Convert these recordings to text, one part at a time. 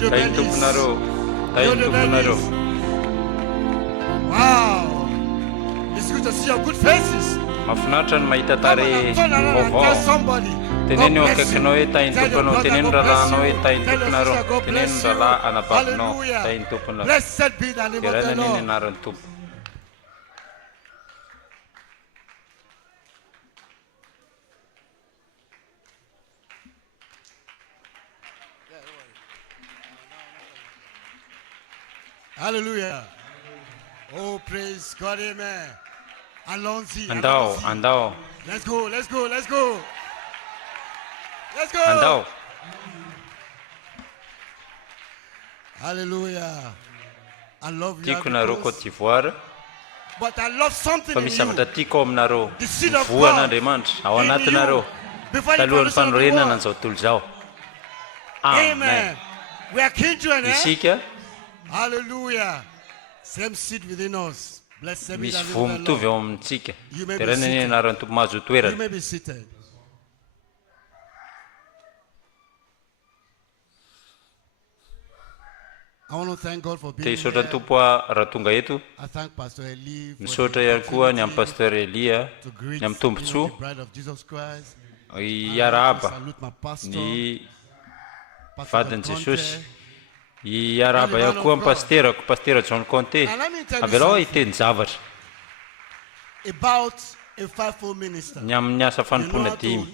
Tain tomponareo. Tain tomponareo. Wow. It's good to see your good faces. Mahafinaritra ny mahita tarehy vaovao. Teneno eo akaikinao hoe tain tomponao. Teneno rahalanao hoe tain tomponareo. Teneno rahalahy anabavinao tain tomponao. Blessed be the name of the Iranany ny Lord. anaran'ny tompo. Hallelujah. Oh, praise God, amen. Alonzi. Andao, andao, Let's go, let's go, let's go. Let's go. andao. Hallelujah. I love you. Tiako nareo Côte d'Ivoire. But I love something Fa in misy you. zavatra tiako ao aminareo. The seed of Voan'Andriamanitra ao in anatinareo. you. Before the Talohan'ny foundation of the fanorenana world. an'izao tontolo izao. Amen. Amen. We are kindred, eh? Isika Hallelujah. Same seed within us. Blessed be misy the voa name of the mitovy Lord. ao amintsika. You may be Terenany seated. anaran'ny tompo mahazo You toerana. may be seated. I want to thank God for Te being hisaotra ny here. tompo raha tonga eto. I thank Pastor Eli for Misaotra the ihany koa ny amin'ny opportunity pasteur Elia, to greet ny amin'ny tombontsoa, the bride of Jesus Christ. hiarahaba Salute my pastor, ny Pastor vadin'i Conte. Jesosy, hiarahaba ihany koa amin'ny pasterako, pasteur John Conte. And let me tell you Avelao something hiteny zavatra about a fivefold minister. ny amin'ny asa You know fanompona how dimy. to,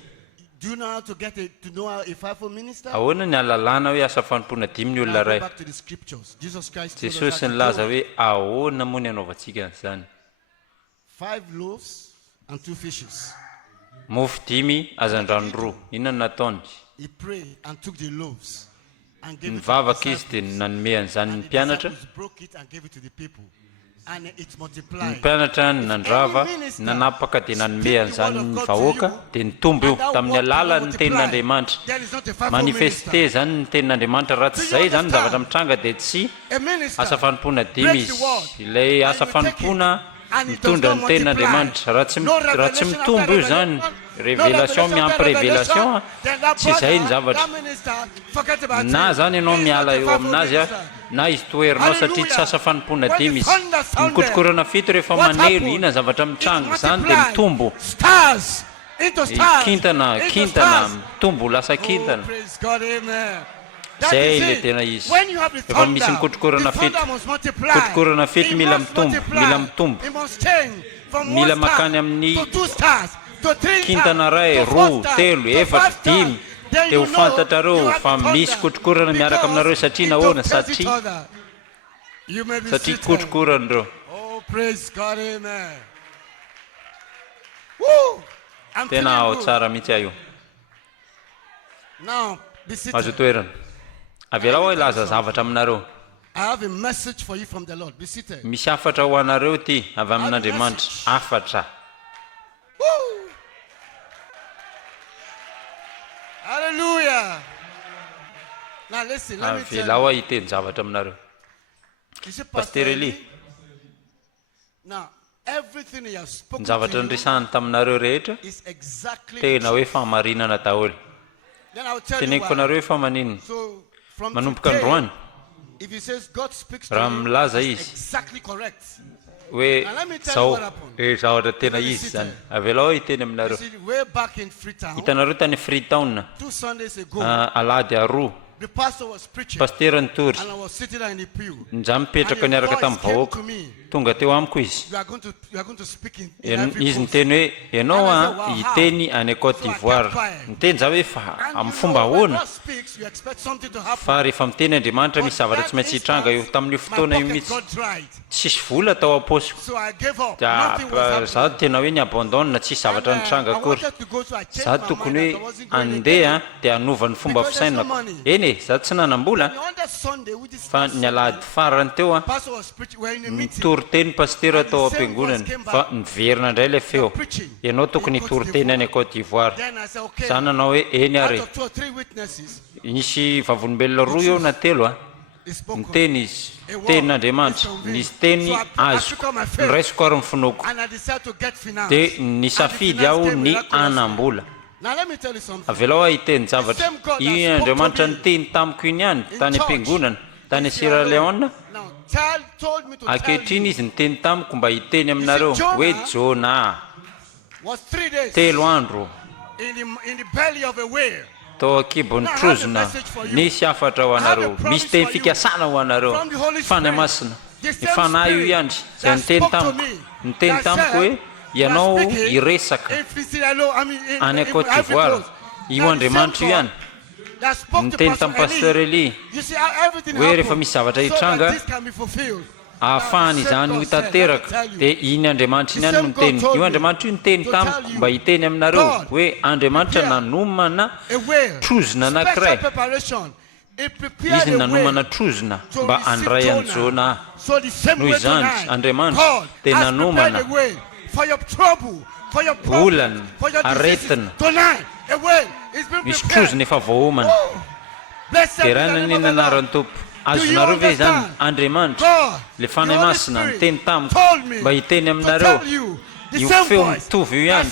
do you know how to get to know a fivefold minister? Ahoana ny alalàna hoe asa fanompona dimy ny Now olona go ray. back to the scriptures. Jesus Christ told us Jesosy that ny he laza told hoe ahoana moa ny anaovantsika an'izany. 5 loaves and 2 fishes. Mofo dimy azan-drano roa. Inona no nataony? He prayed and took the loaves and gave it to the Nivavaka izy dia disciples. nanome an'izany ny And the mpianatra. disciples broke it and gave it to the people. And it Ny multiplied. mpianatra ny nandrava, nanapaka dia nanome an'izany ny vahoaka dia nitombo io tamin'ny alalan'ny tenin'Andriamanitra. Then it's not a fivefold Manifeste minister. zany ny tenin'Andriamanitra raha tsy izay zany ny zavatra mitranga dia tsy A minister asa fanompona dimy breaks the izy. word. Ilay asa And you take fanompona and it does mitondra not ny multiply. tenin'Andriamanitra. Raha No tsy revelation mitombo after io zany, révélation miampy révélation, then that tsy izay ny brother, zavatra. that minister, forget about Na it. zany ianao He is miala not a eo fivefold aminazy a, minister. na izy toerinao satria tsy asa fanompona When dimy the izy. thunder sounded, Mikotrokorana fito rehefa what maneno, happened? ina zavatra mitranga It zany dia multiplied. mitombo. Stars into stars. Kintana, into kintana, stars. mitombo lasa Oh, kintana. praise God, amen. That Zay is le it. tena izy. When you have the Efa thunder, misy mikotrokorana the fito. thunder must multiply. Mikotrokorana fito It mila must mitombo, multiply. mila mitombo. It must change from Mila one star makany amin'ny to 2 stars to 3 kintana stars ray, to 4 roa, stars telo, to efatra, 5 stars. dimy. Then Dia you ho know fantatrareo you have fa the misy thunder kotrokorana miaraka aminareo because satria it nahoana oppresses each satria other. You may be satria seated. kotrokoran'ireo. Oh, praise God, amen. Woo! I'm Tena feeling ao good. tsara mihitsy aho io. Now, be seated. Azo toerana. Avelao hoe laza zavatra aminareo. I have a message for you from the Lord. Be seated. Misy afatra ho anareo ty avy amin'Andriamanitra. Afatra. Woo! Hallelujah. Now listen, let me tell Avelao you. aho hiteny zavatra aminareo. You see, Pastor Eli. Now, everything he has Ny spoken zavatra to you niresahany taminareo rehetra is exactly the tena hoe truth. fahamarinana daholo. Then I'll tell you Teneniko why. anareo hoe famanino. So, from Manomboka today, androany if he says God speaks to raha you, milaza it's izy exactly correct. hoe Now, let me tell you zao what happened. zavatra tena izy zany. Avelao aho hiteny You aminareo. see, way back in Freetown, Hitanareo tany Freetown 2 Sundays ago, alady aroa. the pastor was preaching, Pasteur Ntory and I was sitting there in the pew. nja mipetraka And a niaraka voice tamin'ny came vahoaka. to me. Tonga teo amiko izy. You are going to speak in every Izy post. niteny hoe ianao a hiteny any Côte d'Ivoire. Niteny za hoe fa And amin'ny you fomba know, when ahoana God speaks, you expect something to happen. fa rehefa miteny Andriamanitra misy zavatra tsy maintsy hitranga eo tamin'io fotoana io my mihitsy. pocket got dried. Tsisy vola tao am-paosiko. So I gave up. Da Nothing was za happening. tena hoe ni abandonne tsisy zavatra And, nitranga I akory. wanted to go, so I changed Za my tokony mind that I hoe wasn't going andeha again. dia hanova ny fomba Because there's no fisainako. money. Eny e, za tsy nanam-bola And on that Sunday, which is fa last ny alady Sunday, farany teo a pastor was preaching. We're in a meeting. nitory-teny pasteur tao am-piangonana fa niverina indray ilay feo. Ianao tokony hitory-teny any Côte d'Ivoire. Then I said, okay. Za nanao hoe eny Out ary. of 2 or 3 witnesses, Nisy vavolombelona roa eo na telo a. he spoke of. Niteny izy tenin'Andriamanitra. Nisy teny azoko. Niraisiko ary ny finoako. And I decided to get finance. Dia nisafidy aho ny anam-bola. Now let me tell you something. avelao ahiteny zavatra io Andriamanitra niteny tamiko iny ihany tany am-piangonana tany Sierra Leone. Now, child told me to tell Ankehitriny you izy niteny tamiko mba hiteny aminareo hoe Jona was 3 days 3 andro in the belly of a whale. tao akibony trozona nisy afatra ho anareo, misy teny fikasana ho anareo fanahy masina ny fanahy io ihany zay niteny tamiko hoe ianao iresaka any Côte d'Ivoire io Andriamanitra io ihany niteny tamin'ny pasteur Eli hoe rehefa misy zavatra hitranga ahafahany izany ho tanteraka dia iny Andriamanitra iny ihany no miteny. Io Andriamanitra io niteny tamiko mba hiteny aminareo hoe Andriamanitra nanomana trozona anankiray, izy nanomana trozona mba handray any Jona. Noho izany Andriamanitra dia nanomana olana aretina misy trozona efa voahomana. Dia raha nanena anarany Tompo, azonareo ve zany Andriamanitra le fanahy masina niteny tamiko mba hiteny aminareo io feo mitovy io ihany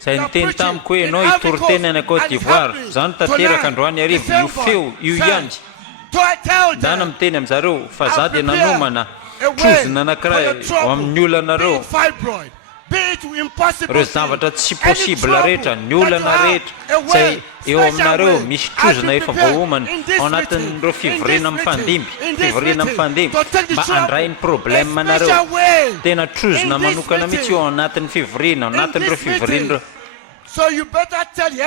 zay niteny tamiko hoe ianao hitory-teny any Côte d'Ivoire zany tanteraka androany arivo, io feo io ihany dana miteny amin'zareo fa za dia nanomana trozona anankiray ao amin'ny olanareo. Reo zavatra tsy possible rehetra, ny olana rehetra zay eo aminareo misy trozona efa voahomana ao anatin'ireo fivoriana mifandimby mba handray ny problème anareo. Tena trozona manokana mihitsy io ao anatin'ny fivoriana, ao anatin'ireo fivoriana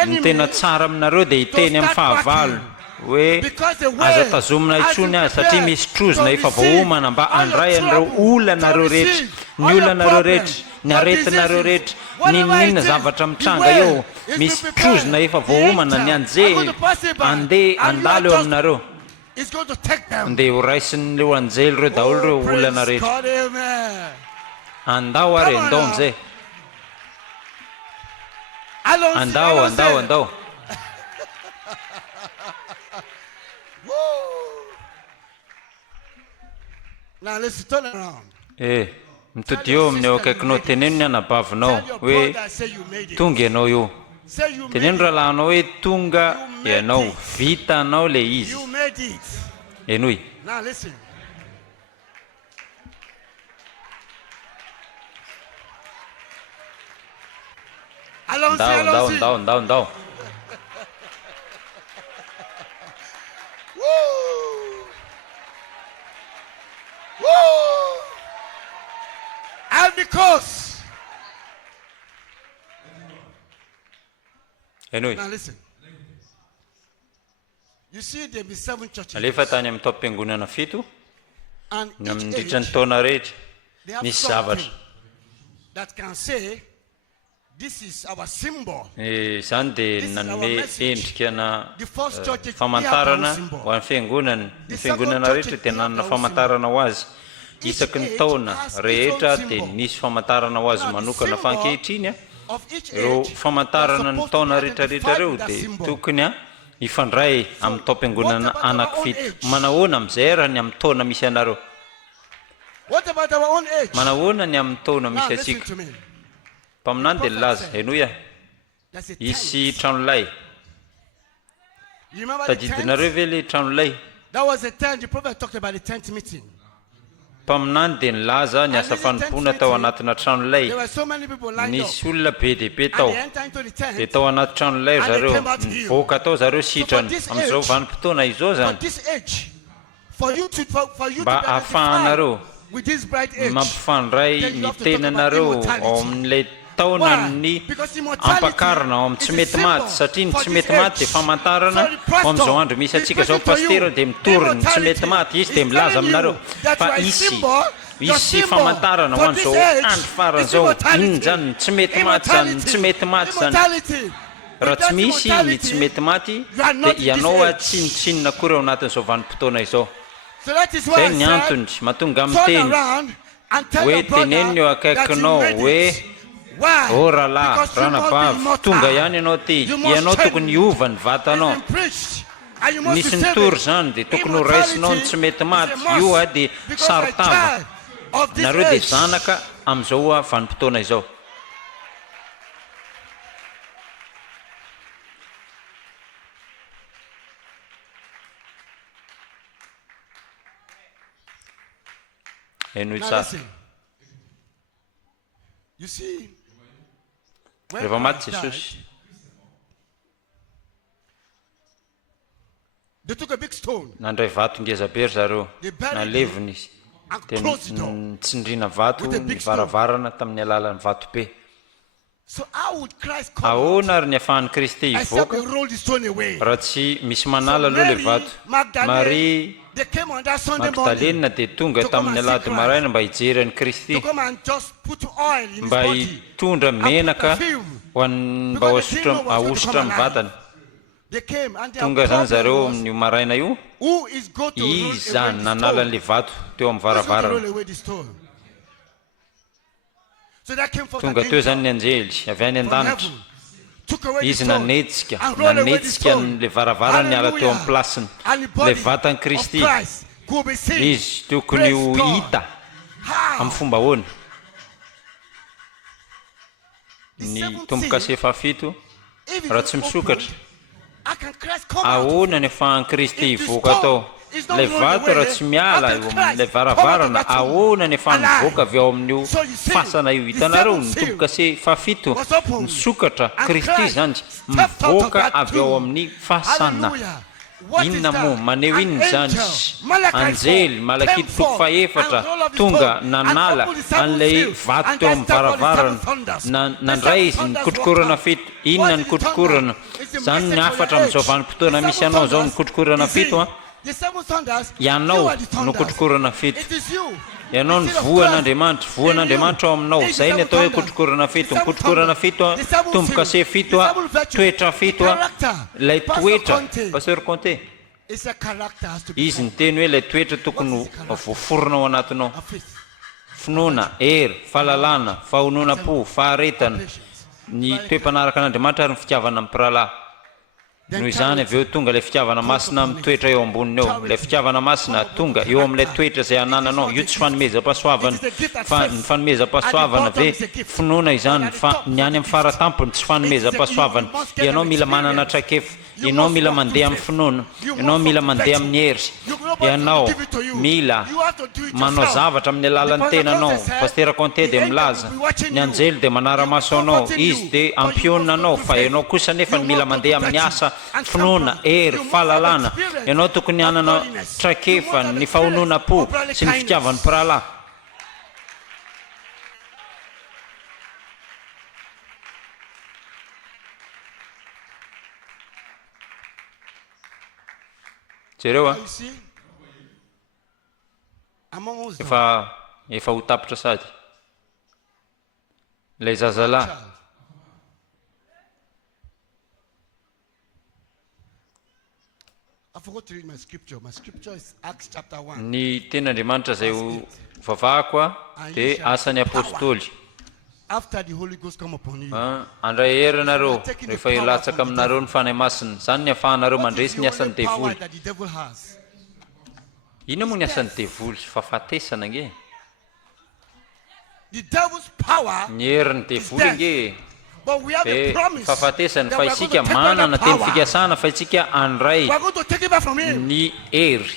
ny tena tsara aminareo dia hiteny amin'ny fahavalo hoe aza tazomina intsony azy satria misy trozona efa voahomana mba handray an'ireo olanareo rehetra, ny olanareo rehetra, ny aretinareo rehetra, ninina zavatra mitranga eo misy trozona efa voahomana ny anjely andeha andalo eo aminareo andeha ho raisin'ireo anjely reo daholo reo olana rehetra. Andao ary andao amin'izay, andao Now let's turn around. mitody eo amin'ny eo akaikinao, teneno ny anabavinao hoe tonga ianao io, teneno rahalahinao hoe tonga ianao, vita anao le izy. You made it. Enoy. Now listen. Andao. And because. Enoy. Now listen. You see there be 7 churches. Alefa tany amin'ny taom-piangonana 7 And ny amin'ny each ditran'ny age, taona rehetra they have misy zavatra something that can say, this is our symbol. zany dia This is our nanome message. endrikana The first church is famantarana symbol. ho an'ny fiangonana. Ny The fiangonana second rehetra church dia is nanana symbol. famantarana ho azy isaky ny age taona has its rehetra own dia symbol. nisy famantarana ho azy Now, the manokana fa symbol ankehitriny of each ireo age famantarana ny was supposed taona to be rehetrarehetra reo identified with that dia symbol. tokony ifandray amin'ny taom-piangonana what about our own anankifito. age? Manahoana amin'izay raha ny amin'ny taona misy anareo? What about our own age? Manahoana ny amin'ny taona Now misy listen atsika? to me. Mpaminany dia nilaza enoy That's a hisy tent. tranolay. You remember the Tadidinareo tent? ve le tranolay? That was a tent. The prophet talked about the tent meeting. Mpaminany dia nilaza ny asa fanompoana tao anatina tranolay. There were so many people lined up. Nisy olona be dehibe And tao they entered into the tent. dia tao anaty tranolay zareo, nivoaka tao zareo sitrany amin'izao vanim-potoana izao For zany this age, for you to mba be ahafahanareo identified with this bright age, mampifandray then you ny have to talk about tenanareo immortality. ao amin'ilay taona ny Because immortality ampakarana ao amin'ny tsy is a mety maty, symbol satria ny for tsy this mety maty dia age. famantarana So the pastor, ao amin'izao andro misy he atsika zao preaches to pastera you, dia mitory ny tsy mety maty, izy dia immortality milaza is aminareo telling you that fa you are a isy symbol, your symbol famantarana ho for an'izao this age andro faran is zao. immortality. Iny zany ny tsy mety maty zany, ny tsy mety maty zany. Immortality. Raha tsy Without misy ny immortality, tsy mety maty you are dia not in ianao this age. atsinotsinona kory ao anatin'izao vanim-potoana izao. So that is why Zay I ny said, antony mahatonga turn miteny around and tell hoe your brother teneno eo that you akaikinao made hoe it. Why? o rahalahy Because you must be ranabavy immortal. tonga ihany ianao ty, You must ianao change. tokony hiova ny It's vatanao. been preached, and you must Nisy receive nitory it. zany dia tokony ho raisinao ny tsy mety maty. Io dia sarotava nareo dia zanaka amin'izao vanim-potoana izao. enoy Now tsara listen. You see, when rehefa maty Christ died, jesosy they took a big stone nandray vato ngezabe ry zareo nalevina izy and dia closed the door. nitsindriana vato With a ny big stone. varavarana tamin'ny alalan'ny vato be So how would Christ come out ahoana ary ny ahafahan'ny kristy except hivoaka they rolled the stone away? raha tsy misy manala aloha le vato Magdalene, maria they came on that Sunday morning magdalena dia tonga to come tamin'ny and see alady Christ. maraina mba hijery ny kristy to come and just put oil in his mba body. hitondra menaka ho an'ny mba ahosotra amin'ny vatany They came and tonga zany zareo amin'io maraina io who is going to roll izy zany nanala n'le vato teo amin'ny Who's going to varavarana roll away the stone? So that came from tonga teo zany ny anjely avy any an-danitra took away the izy stone nanetsika and rolled away the nanetsika stone. n'le varavarana ny ala teo amin'ny plasiny And the le body vatan'ny of kristy Christ could be seen. izy tokony ho Praise God. hita How? amin'ny fomba ahoana The ny seventh tomboka seal, sefafito if it raha is tsy misokatra opened, how can Christ come out? ahoana ny ahafahan'ny kristy If the hivoaka tao stone is not le rolled vato away, raha tsy miala how can eo Christ amin'le come out varavarana of that tomb? ahoana ny ahafahan'ny Alive. mivoaka avy ao amin'io So you see, fasana io the hitanareo seventh ny seal tomboka sefafito was opened, misokatra and kristy Christ zany stepped out of mivoaka that avy ao tomb. amin'ny fasana Hallelujah. What is inona moa that? maneho An inona zany angel, Malachi anjely 4, malakidy came toko forth faefatra and rolled up his tonga stone nanala and opened the seven an'ilay seals, vato and teo that amin'ny started the varavarana seven thunders. nandray The izy seven nikotrokorana thunders fito were inona come. nikotrokorana What is the tongue? zany It's ny a message afatra for your amin'izao age. vanim-potoana The misy seven ianao zao thunders nikotrokorana is fito in. The seven thunders, ianao you are the thunders. nikotrokorana fito It is you. ianao ny Instead of voan'andriamanitra Christ, voan'andriamanitra ao aminao in you. zay ny The atao hoe seven kotrokorana fito thunders. nikotrokorana fito a The seven tomboka seals. sefito a The seven virtues. toetra fito a Character. ilay Pastor toetra Conte. pasteur conte It's a character has to be izy ny teny hoe ilay toetra tokony voaforona ao anatinao a faith. finoana hery fahalalana fahonoana-po faharetana ny toe-panaraka an'andriamanitra ary ny fitiavana amin'ny piralahy noho izany avy eo tonga ilay fitiavana masina mitoetra eo amboniny eo ilay fitiavana masina tonga eo amin'ilay toetra izay anananao io tsy fanomezam-pahasoavana fa ny fanomezam-pahasoavana ve finoana izany fa ny any amin'ny faratampony tsy fanomezam-pahasoavana ianao mila manana trakefa ianao mila mandeha amin'ny finoana ianao mila mandeha amin'ny hery ianao mila manao zavatra amin'ny alalan'ny tenanao pastera conte dia milaza ny anjely dia manara-maso anao izy dia ampionina anao fa ianao kosa nefa ny mila mandeha amin'ny asa finoana hery fahalalana ianao tokony hanana trakefa ny fahonoana-po sy ny fitiavan'ny piralahy jereo a You see? I'm almost done. efa ho tapitra sady ilay zazalahy I forgot to read my scripture. My scripture is Acts chapter 1. ny ten'andriamanitra zay ho vavahako a dia asan'ny apôstôly After the Holy Ghost come upon you, andray herinareo rehefa ilatsaka aminareo ny fanahy masina zany ny ahafahanareo what is mandresy ny the asan'ny only power devoly that the devil has? ina moa ny asan'ny devoly fahafatesana nge The devil's power, ny herin'ny devoly nge but we have a dia promise fahafatesany that fa we are going to isika take back manana that teny power. fikasana fa isika andray We are going to take it back from him. ny hery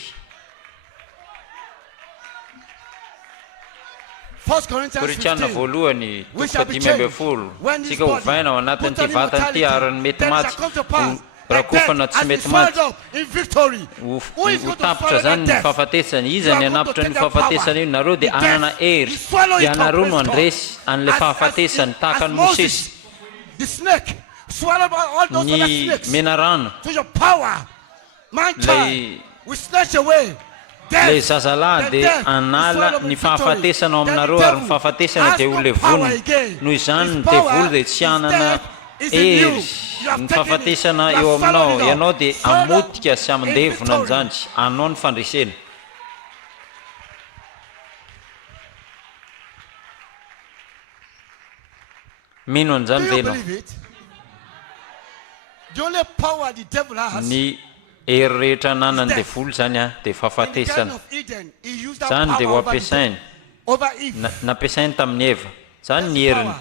1 Corinthians korintianina 15. voalohany We toko shall be fadimy amby changed. folo When this tsika ho body vaina ao anatin'ity put on vatany ity immortality, ary ny mety then maty shall come to pass ho that rakofana death tsy has been mety swallowed maty up in victory. Who is ho going to tapitra swallow zany that ny death? fahafatesana iza You are ny going to anapitra take ny that fahafatesana io power. nareo dia The anana death, hery you swallow it up, ianareo no praise God. andresy an'ilay As fahafatesany tahaka as ny mosesy Moses, the snake, swallowed by all those other ny snakes. menarano So your power, man Lay- child, we snatch away. lay Death, zazalahy the dia death, anala we swallow ny with fahafatesana ao victory. aminareo Then ary the ny devil fahafatesana has dia ho no levony power again. noho izany His ny power devoly dia tsy is anana death, is in hery you. You have ny taken it. fahafatesana You have eo swallowed aminao it up. ianao dia Swallowed amotika sy amindevona in victory. anjany anao ny fandresena mino Do an'izany you ve ianao believe it? The only power the devil has ny hery rehetra ananany devoly zany a dia in the Garden fahafatesana of Eden, he used that zany power dia ho over, ampiasainy over Eve. nampiasainy tamin'ny eva zany ny heriny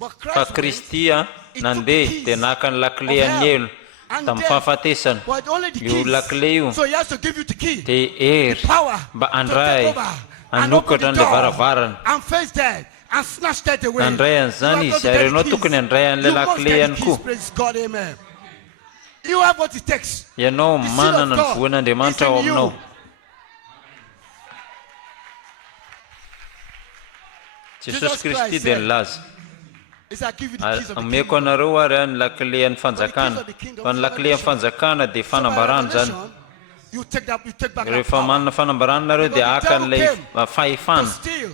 But fa Christ kristy a nandeha dia naka ny lakile an'ny elo tamin'ny fahafatesana was only the io keys. lakile io So he has to give you the key. dia hery Power mba to take andray over anokatra an'le varavarana and face that and snatch that away. nandray an'izany izy ary ianao tokony andray an'le lakle ihany koa. Praise God, amen. You have what it takes. Ianao The seed manana of ny God voan'Andriamanitra is ao in you. aminao. Jesosy Kristy dia nilaza Is I give you the keys of the ameko kingdom. anareo ary ny lakle an'ny fanjakana. Fa ny lakle an'ny fanjakana dia So by fanambarana zany. revelation, you take back that Rehefa power. manana fanambarana nareo dia Because the aka devil n'ilay came to fahefana steal,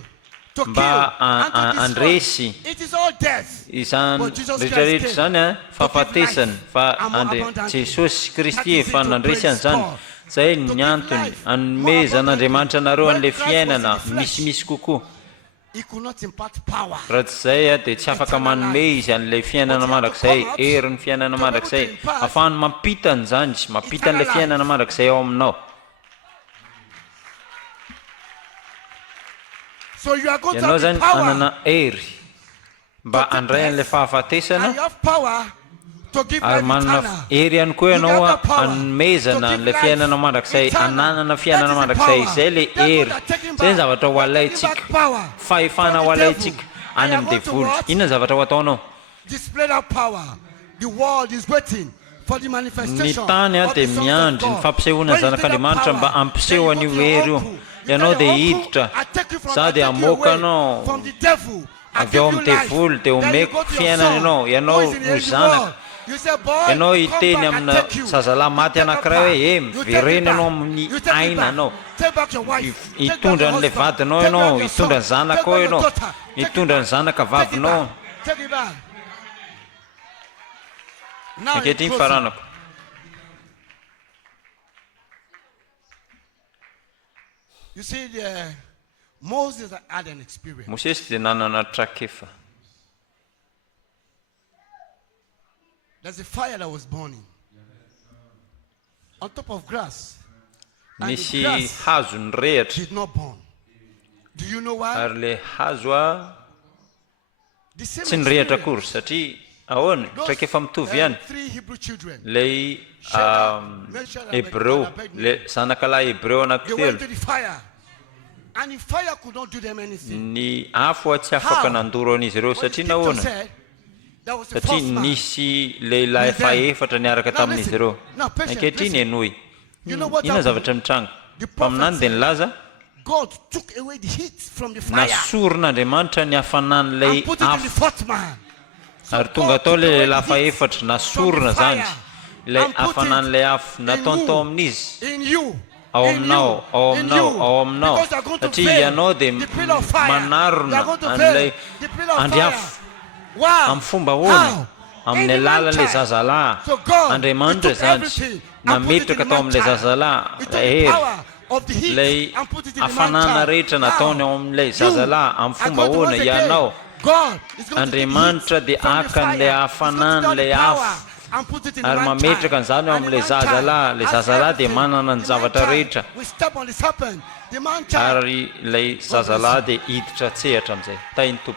to kill, mba and to destroy. andresy It is all death. izany But Jesus rehetrarehetra Christ zany came fahafatesany fa and more abundantly. Jesosy That Kristy is efa it, to nandresy praise an'izany. God. Zay To ny give antony life anomezan'Andriamanitra anareo more an'ilay abundantly. fiainana When Christ was in the misimisy kokoa. He could not impart power. Raha tsy zay dia tsy afaka manome izy an'ilay fiainana mandrakizay, erin'ny fiainana mandrakizay. Ahafahany mampita an'izany, mampita an'ilay fiainana mandrakizay ao aminao. So you are going to Ianao have the zany power. anana hery mba To andray an'ilay And fahafatesana you have power to give ary life manana eternal. hery ihany koa You ianao have the power anomezana to give an'ilay life fiainana mandrakizay, eternal. ananana That fiainana is the mandrakizay. power. Zay le Devil hery. are taking Zay ny back- zavatra ho taking alaitsika. back power Fahefana from ho the alaitsika devil. any And you are amin'ny going to devoly. what? Inona ny zavatra ho ataonao? Display that power. The world is waiting for the Ny manifestation tany of dia the sons of miandry ny God. fampisehoana When you zanak'Andriamanitra take that mba power, ampiseho then you an'io go to your hery io. uncle. You Ianao tell dia your uncle, hiditra I take you from- za I dia take you hamoaka away anao from the devil. I avy give ao you amin'ny life. devoly dia Then you omeko go to your fiainana son, ianao. who Ianao is in the ho zanaka. world. You say, boy, Ianao come hiteny back, I amina take you. zazalahy maty You take anankiray it hoe back. e You take it miverena back. ianao amin'ny You take it aina back. anao. Take back your wife. Take back Hitondra your an'ilay husband. vadinao Take back ianao, your hitondra ny son. zanaka Take ao back your ianao, daughter. Take it hitondra ny back. zanaka Take it vavinao. back. Take it back. Now in Ankehitriny closing, faranako. you see, Moses had an experience. Mosesy dia nanana trakefa. There's a fire that was burning on top of grass. And the Misy grass hazo ny rehatra did not burn. Do you know why? ary le hazo The same tsy nirehatra experience. akory satria ahoana Those, trakefa mitovy ihany. three Hebrew children, Lay Meshach, Hebreo, Abednego. le zanakalahy Hebreo They went anankitelo. to the fire. And the fire could not do them anything. Ny afo tsy afaka How? nandoro an'izy ireo When the satria scripture nahoana? said, that was the Satria first man. nisy lehilahy With them. faefatra niaraka Now tamin'izy listen. ireo. Now patient, Ankehitriny listen. enoy. You know what Inona happened? zavatra mitranga? The Fa prophet aminany dia said, nilaza God took away the heat from the fire nasoron'Andriamanitra ny hafanan'ilay and put it in the afo. fourth man. So Ary tonga God tao took le away lehilahy the heat faefatra from nasorona the zany. fire Ilay and put it hafanan'ilay afo in nataony you. tao amin'izy. In you. Ao In aminao, you. ao In aminao, you. ao aminao. Because they're going to Satria veil ianao dia the pillar of fire. manarona They're going to an'ilay veil the pillar of andriafo. fire. Wow. Amin'ny fomba How? ahoana? Amin'ny In the alalan'ilay man-child. zazalahy. So God, Andriamanitra he took zany everything and put it in nametraka the tao amin'ilay man-child. zazalahy He took the hery. power of the heat Lay and put it in the hafanana man-child. rehetra Now, nataony ao amin'ilay zazalahy amin'ny are fomba going to ahoana once again, ianao. God is going to take the Andriamanitra heat dia from the aka fire. an'ilay He's going to hafanana take the ilay power afo. and put it in the Ary man-child. mametraka an'izany ao And the amin'ilay man-child zazalahy. Ilay has zazalahy dia everything. manana ny The zavatra man-child rehetra. will step on the serpent. The man-child. Ary ilay zazalahy dia hiditra tsehatra amin'izay. Tainy tompo.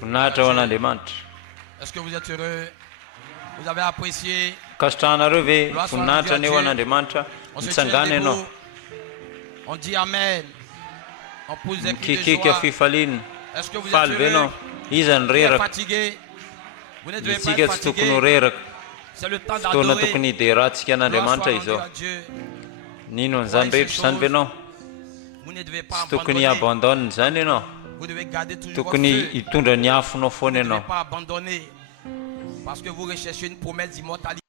Voninahitra ho an'Andriamanitra. Est-ce que vous êtes heureux? Vous avez apprécié? Kasotrahanareo ve voninahitra ny eo an'Andriamanitra? On se Mitsangana tient ianao. debout. On dit Amen. On pousse des cris de Mikikika joie. fifaliana. Est-ce que vous êtes Faly ve heureux? ianao? Iza ny Vous êtes reraka? fatigué? Vous ne devez pas Isika être tsy tokony ho fatigué. reraka. C'est le temps Fotoana d'adorer. tokony hiderahantsika Gloire soit an'Andriamanitra rendue izao. à Dieu. Nino an'izany rehetra zany ve ianao? Vous ne devez pas Tsy tokony abandonner. abandonne zany ianao. Vous devez garder toujours votre Tokony feu. hitondra ny afonao Vous foana ne devez ianao. pas abandonner. Parce que vous recherchez une promesse d'immortalité.